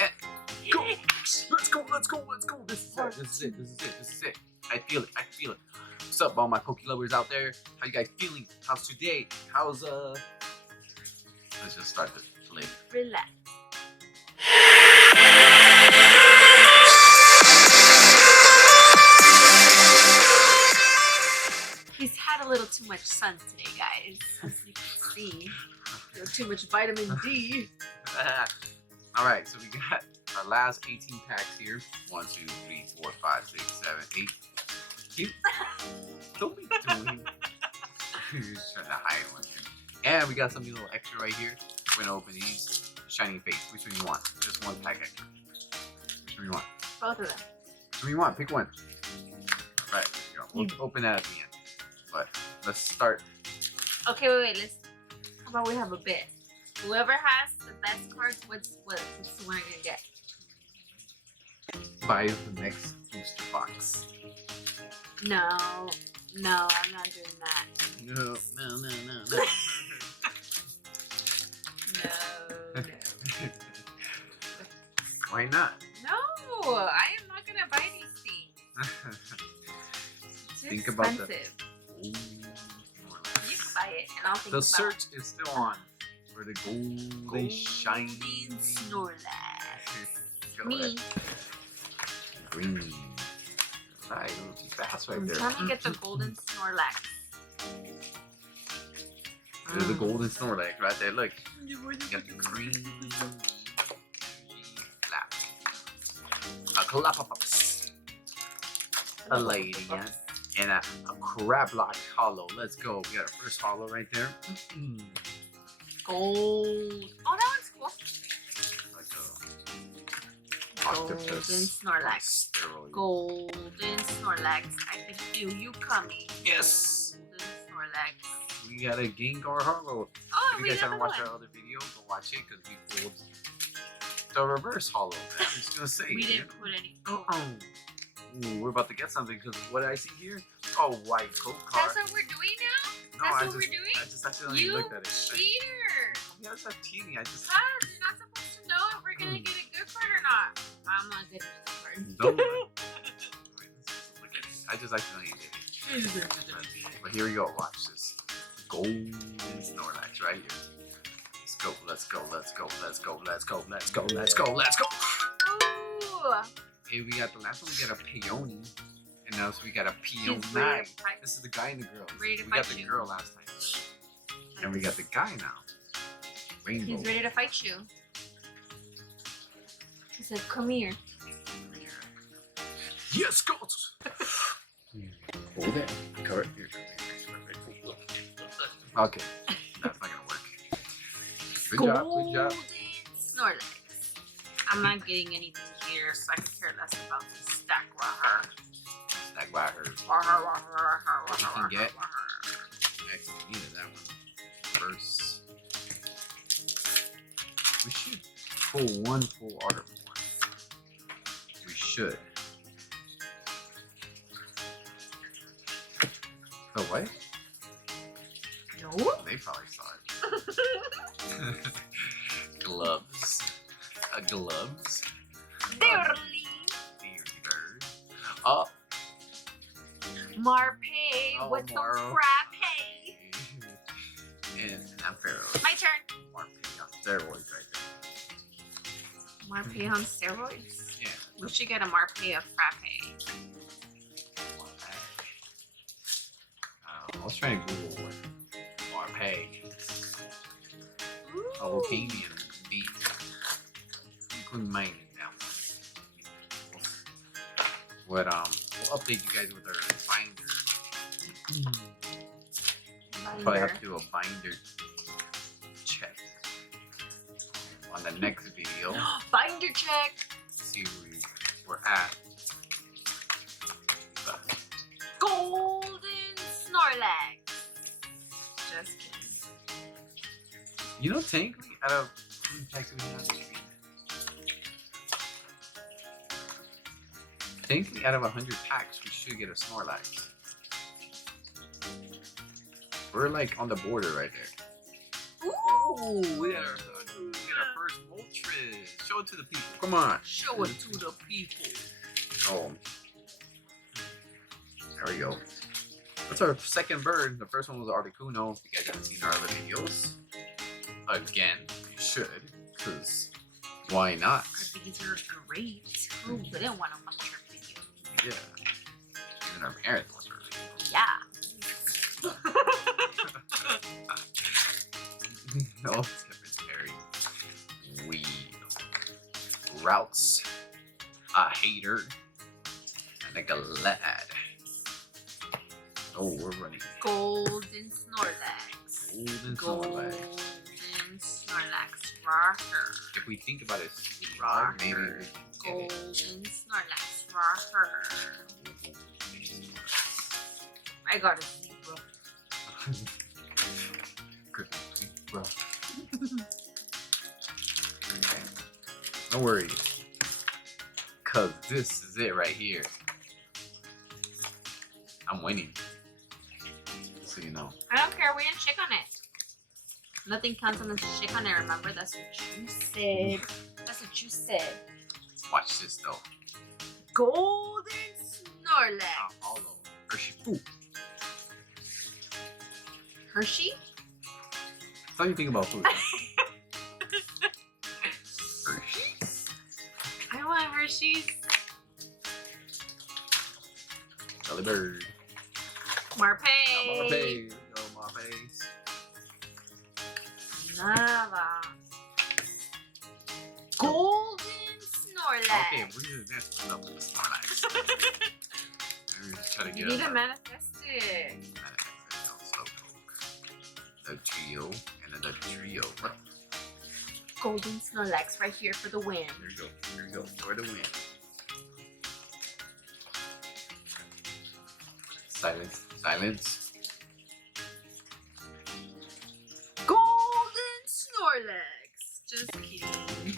And go. Let's go. Let's go. Let's go. This is it. This is it. This is it. This is it. I feel it. I feel it. What's up, all my PokeLovers out there? How you guys feeling? How's today? How's Let's just start the flip. Relax. He's had a little too much sun today, guys. As you can see, a little too much vitamin D. Alright, so we got our last 18 packs here. 1, 2, 3, 4, 5, 6, 7, 8. Keep. Don't be doing. You're just trying to hide one here. And we got something a little extra right here. We're gonna open these. Shiny face. Which one you want? Just one pack extra. Which one you want? Both of them. Which one you want? Pick one. Alright, here we go. We'll open that at the end. But let's start. Okay, wait. Let's. How about we have a bet? Whoever has the best cards, what's the one I'm gonna get? Buy the next booster box. No, I'm not doing that. No. No. Why not? No, I am not gonna buy these things. Too Think expensive. about the. You can buy it, and I'll think The about search is still on for the golden shiny Snorlax. Go Me. ahead. Green. Right, a little too fast right I'm there. trying to get the golden Snorlax. There's the golden Snorlax right there. Look, you got the green flap. A Clapapups. A lady, yeah. And a Crablock hollow. Let's go. We got our first hollow right there. Gold. Oh, that one's cool. Like a Golden octopus. Snorlax. Steroid. Golden Snorlax. I can feel you coming. Yes. Golden Snorlax. We got a Gengar hollow. Oh, If we you guys got haven't the watched one. our other video, go watch it because we pulled the reverse hollow. I'm just gonna say. We didn't put any. Oh. Ooh, we're about to get something because what did I see here? Oh, white coat card. That's what we're doing now? No, That's I what we're just, doing? I just accidentally You looked at it. cheater! Yeah, it's not cheating. I just Huh? You're not supposed to know if we're gonna get a good card or not. I'm not good at this card. don't. Wait, let's look at it. I just accidentally did it. But here we go. Watch this. Golden Snorlax right here. Let's go. Let's go. Let's go. Let's go. Let's go. Let's go. Let's go. Let's go. Ooh! Hey, we got the last one. We got a Peony, and now we got a Peony. He's ready to fight. This is the guy and the girl. Ready to We got fight the you. girl last time, and we got the guy now. Rainbow. He's ready to fight you. He said, come here. Yes, go. Hold it. Correct. Okay, that's not gonna work. Good job. Good job. Golden Snorlax. I'm not getting anything here, so I can care less about this stack. Stack by her. You can get. Actually, needed that one first. We should pull one full art of one. We should. The what? No? They probably saw it. Gloves. Gloves. Dearly. Theater. Oh. Marpay. Oh, What's the Maro. frappe? And I'm Pharaoh. My turn. Marpay on steroids right there. Marpay on steroids? Yeah. We should get a Marpay of frappe. I was trying to Google what Marpay. A Ooh. Volcanian beat. Including mine now. We'll update you guys with our binder. Probably have to do a binder check on the next video. Binder check. See where we're at. But Golden Snorlax. Just kidding. you know, technically, out of how many packs do we have? Technically, out of 100 packs, we should get a Snorlax. We're like on the border right there. Ooh. We got our first Moltres. Show Show it to the people. Come on. Show it to the people. Oh. There we go. That's our second bird. The first one was Articuno. If you guys haven't seen our other videos, again, you should. Because why not? Our videos are great. Who wouldn't want to watch our videos? Yeah. Even our parents watch our videos. Yeah. No, it's very weed. Routes. A hater. And a glad. Oh, we're running. Golden Snorlax. Golden Snorlax. Golden Snorlax. Rocker. If we think about it, maybe we can get Golden it. Snorlax. Rocker. I got a zebra. Good, bro. Okay. No worries. Cause this is it right here. I'm winning. So you know. I don't care. We didn't shake on it. Nothing counts unless you shake on it. Remember, that's what you said. That's what you said. Watch this though. Golden Snorlax. All over. Hershey. Ooh. Hershey? That's all you think about food. Hershey's. I want Hershey's. Jelly bird. Marpay. Marpay. Go Marpays. Nada. Golden Snorlax. Okay, we're gonna mess up with the Snorlax. We're gonna try to get You need up to manifest it. The trio and then the trio. What? Golden Snorlax right here for the win. There you go. There you go. For the win. Silence. Silence. Golden Snorlax. Just kidding.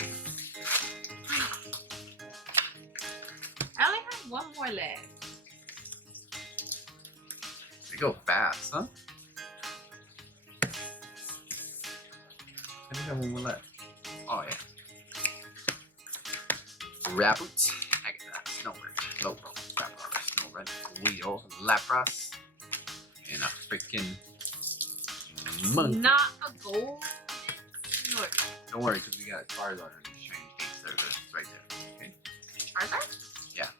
I only have one more left. You go fast, huh? I think I have one more left. Oh yeah. Rabbit. Agatha. Snowbird. Lobo. Crabber. Snowbird. Wheel. Lapras. And a freaking monkey. Not a golden Snorlax. Don't worry, because we got Charizard on these shiny case. There it is. It's right there. Okay. Charizard? Yeah.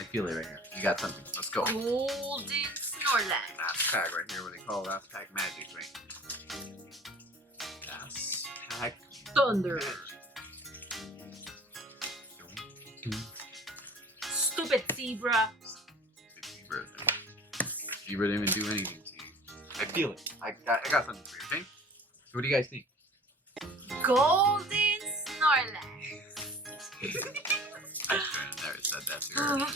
I feel it right here. You got something. Let's go. Golden Snorlax. Last pack right here. What they call last pack magic, right? Last pack Thunder. magic. Stupid zebra. Zebra didn't even do anything to you. I feel it. I got something for you, okay? So what do you guys think? Golden Snorlax. I should have never said that to her.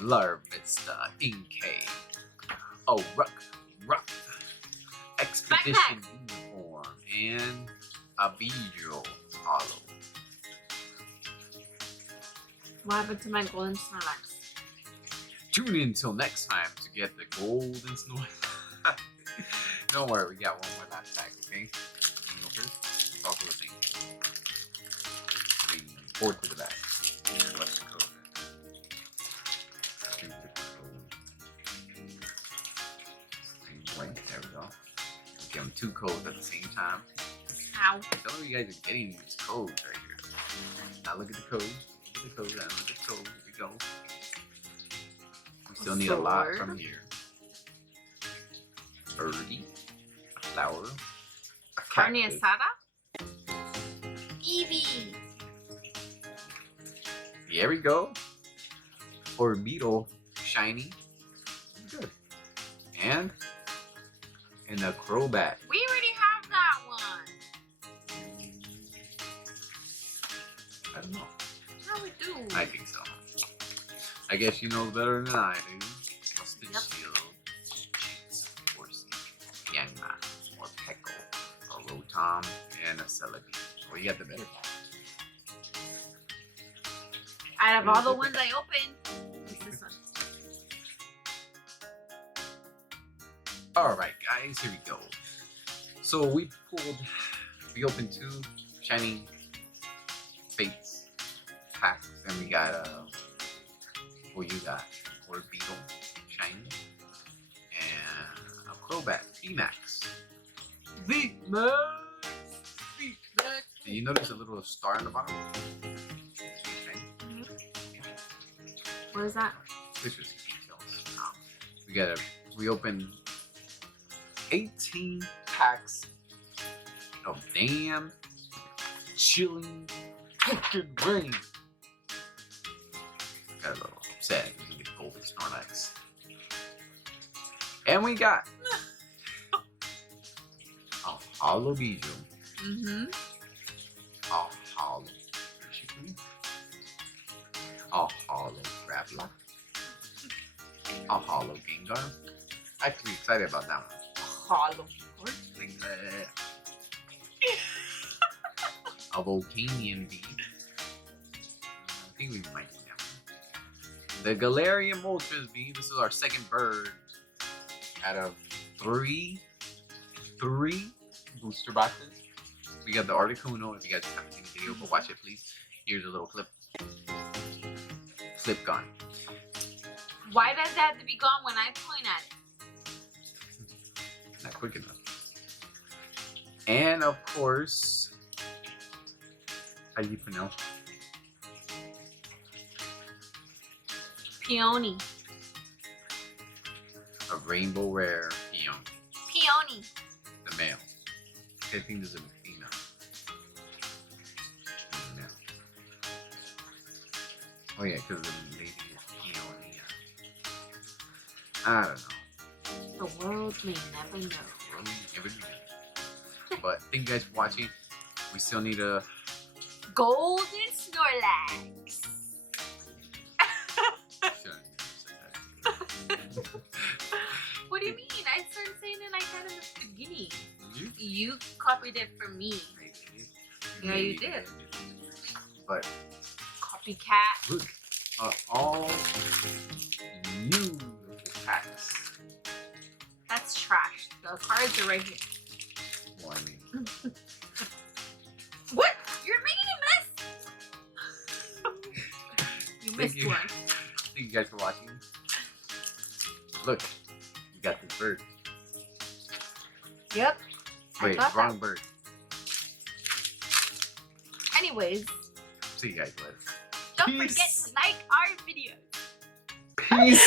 Larvista, Inkay, oh, Ruck, Expedition Uniform, and a Beedrill Hollow. What happened to my golden Snorlax? Tune in until next time to get the golden Snorlax. Don't worry, we got one more last pack, okay? You go first. It's also the same. 4 to the back. What's the code? Same way. There we go. Give them 2 codes at the same time. Ow. Some of you guys are getting these codes right here. Now look at the code. Look at the code. Now look at the code. Here we go. We still need a lot from here. Birdie. A flower. A Carne cactus. asada? Eevee. Here we go. Or beetle. Shiny. Good. And a crowbat. We already have that one. I don't know. Yeah, we do. I think so. I guess you know better than I do. What's the Yep. shield? Horsey, Yanma, or Pekko, a Rotom, and a Celebi. Well, you got the better one. Out of all the ones I opened, it's this one. Alright guys, here we go. So we opened 2 shiny fates packs, and we got what you got? Or Beetle shiny, and a Crobat VMAX. VMAX. Do you notice a little star on the bottom? What is that? This is details. We opened 18 packs of damn chilling fucking rain. Got a little upset. We get golden Snorlax. And we got a hollow Bijou. Mm-hmm. A hollow Chicken. A hollow Graveler. A hollow Gengar. Actually excited about that one. Hollow. A Volcanion Bee. I think we might do that one. The Galarian Moltres Bee. This is our second bird out of three booster boxes. We got the Articuno. If you guys haven't seen the video, go watch it, please. Here's a little clip. Flip gone. Why does it have to be gone when I point at it? Not quick enough. And of course, how do you pronounce it? Peony. A rainbow rare peony. Peony. The male. I think there's a female. Male. Oh yeah, because the lady is peony. I don't know. The world may never know. But thank you guys for watching. We still need a Golden Snorlax. What do you mean? I started saying it like that in the beginning. You copied it from me. Yeah, you did. But copycat. look, all new packs. That's trash. The cards are right here. Well, I mean, What? You're making a mess. You missed one. Thank you guys for watching. Look, we got this bird. Yep. Wait, wrong bird. Anyways, See you guys later. don't forget to like our videos. Peace.